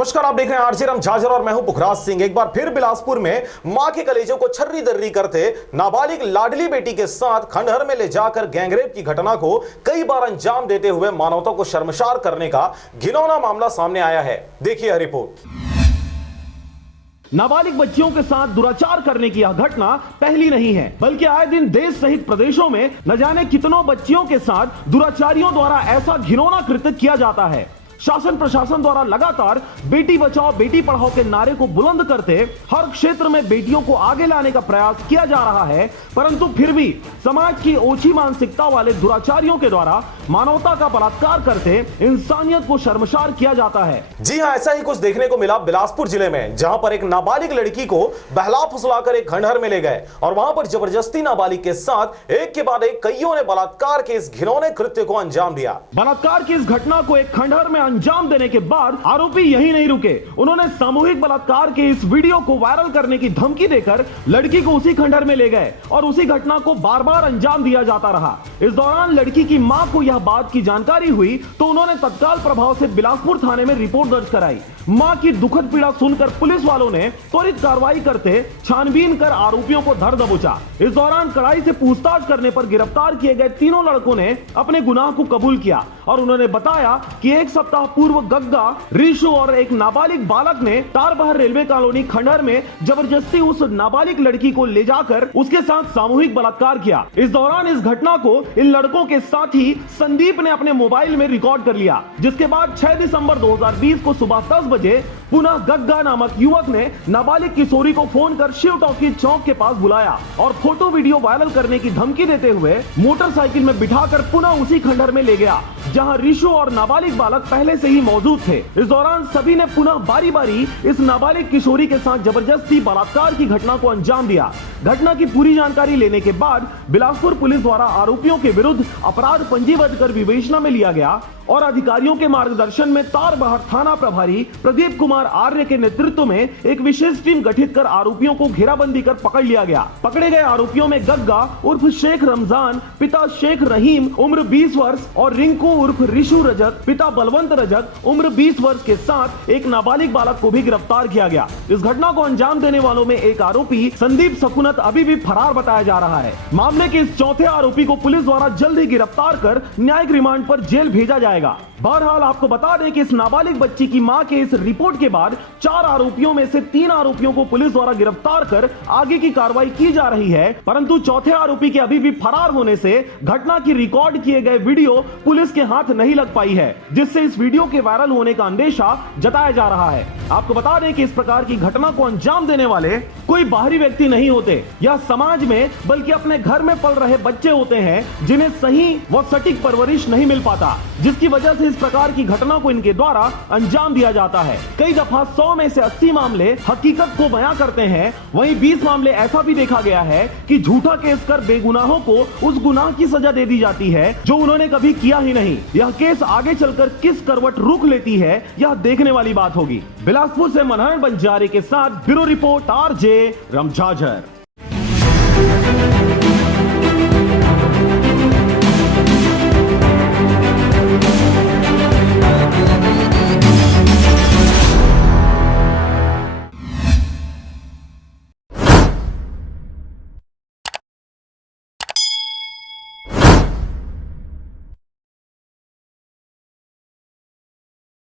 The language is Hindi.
नमस्कार, आप देख रहे हैं आरजे राम झाझर और मैं हूं पुखराज सिंह। एक बार फिर बिलासपुर में मां के कलेजों को छर्री दर्री करते नाबालिग लाडली बेटी के साथ खंडहर में ले जाकर गैंगरेप की घटना को कई बार अंजाम देते हुए मानवता को शर्मसार करने का घिनौना मामला सामने आया है। देखिए रिपोर्ट। नाबालिग बच्चियों के साथ दुराचार करने की यह घटना पहली नहीं है, बल्कि आए दिन देश सहित प्रदेशों में न जाने कितनों बच्चियों के साथ दुराचारियों द्वारा ऐसा घिनौना कृत्य किया जाता है। शासन प्रशासन द्वारा लगातार बेटी बचाओ बेटी पढ़ाओ के नारे को बुलंद करते हर क्षेत्र में बेटियों को आगे लाने का प्रयास किया जा रहा है, परंतु फिर भी समाज की ओछी मानसिकता वाले दुराचारियों के द्वारा मानवता का बलात्कार करते इंसानियत को शर्मसार किया जाता है। जी हां, ऐसा ही कुछ देखने को मिला बिलासपुर जिले में, जहां पर एक नाबालिग लड़की को बहला फुसलाकर एक खंडहर में ले गए और वहां पर जबरदस्ती नाबालिग के साथ एक के बाद एक कईयों ने बलात्कार के इस घिनौने कृत्य को अंजाम दिया। बलात्कार की इस घटना को एक खंडहर में अंजाम देने के बाद आरोपी यही नहीं रुके, उन्होंने सामूहिक बलात्कार के इस वीडियो को वायरल करने की धमकी देकर लड़की को उसी खंडहर में ले गए और उसी घटना को बार बार अंजाम दिया जाता रहा। इस दौरान लड़की की मां को यह बात की जानकारी हुई तो उन्होंने तत्काल प्रभाव से बिलासपुर थाने में रिपोर्ट दर्ज कराई। मां की दुखद पीड़ा सुनकर पुलिस वालों ने त्वरित कार्रवाई करते छानबीन कर आरोपियों को धर दबोचा। इस दौरान कड़ाई से पूछताछ करने पर गिरफ्तार किए गए तीनों लड़कों ने अपने गुनाह को कबूल किया और उन्होंने बताया कि एक सप्ताह पूर्व गग्गा, रिशु और एक नाबालिग बालक ने तारबहार रेलवे कॉलोनी खंडहर में जबरदस्ती उस नाबालिग लड़की को ले जाकर उसके साथ सामूहिक बलात्कार किया। इस दौरान इस घटना को इन लड़कों के साथ ही संदीप ने अपने मोबाइल में रिकॉर्ड कर लिया, जिसके बाद 6 दिसंबर 2020 को सुबह 10 बजे पुनः गग्गा नामक युवक ने नाबालिग किशोरी को फोन कर शिव टॉकीज चौक के पास बुलाया और फोटो वीडियो वायरल करने की धमकी देते हुए मोटरसाइकिल में बिठाकर पुनः उसी खंडहर में ले गया, जहां रिशु और नाबालिग बालक पहले से ही मौजूद थे। इस दौरान सभी ने पुनः बारी बारी इस नाबालिग किशोरी के साथ जबरदस्ती बलात्कार की घटना को अंजाम दिया। घटना की पूरी जानकारी लेने के बाद बिलासपुर पुलिस द्वारा आरोपियों के विरुद्ध अपराध पंजीबद्ध कर विवेचना में लिया गया और अधिकारियों के मार्गदर्शन में तारबहार थाना प्रभारी प्रदीप कुमार आर्य के नेतृत्व में एक विशेष टीम गठित कर आरोपियों को घेराबंदी कर पकड़ लिया गया। पकड़े गए आरोपियों में गग्गा उर्फ शेख रमजान पिता शेख रहीम उम्र 20 वर्ष और रिंकू उर्फ रिशु रजक पिता बलवंत रजक उम्र 20 वर्ष के साथ एक नाबालिग बालक को भी गिरफ्तार किया गया। इस घटना को अंजाम देने वालों में एक आरोपी संदीप सकुनत अभी भी फरार बताया जा रहा है। मामले के इस चौथे आरोपी को पुलिस द्वारा जल्द ही गिरफ्तार कर न्यायिक रिमांड पर जेल भेजा जाएगा। बहरहाल आपको बता दें कि इस नाबालिग बच्ची की मां के इस रिपोर्ट के बाद 4 आरोपियों में से 3 आरोपियों को पुलिस द्वारा गिरफ्तार कर आगे की कार्रवाई की जा रही है, परंतु चौथे आरोपी के अभी भी फरार होने से घटना की रिकॉर्ड किए गए वीडियो पुलिस के हाथ नहीं लग पाई है, जिससे इस वीडियो के वायरल होने का अंदेशा जताया जा रहा है। आपको बता दें कि इस प्रकार की घटना को अंजाम देने वाले कोई बाहरी व्यक्ति नहीं होते, यह समाज में बल्कि अपने घर में पल रहे बच्चे होते हैं जिन्हें सही व सटीक परवरिश नहीं मिल पाता, जिसकी वजह से इस प्रकार की घटना को इनके द्वारा अंजाम दिया जाता है। कई दफा 100 में से 80 मामले हकीकत को बयां करते हैं, वहीं 20 मामले ऐसा भी देखा गया है कि झूठा केस कर बेगुनाहों को उस गुनाह की सजा दे दी जाती है जो उन्होंने कभी किया ही नहीं। यह केस आगे चलकर किस करवट रुख लेती है, यह देखने वाली बात होगी। बिलासपुर से मनोहर बंजारे के साथ bureau report RJ Ram Jhajhar.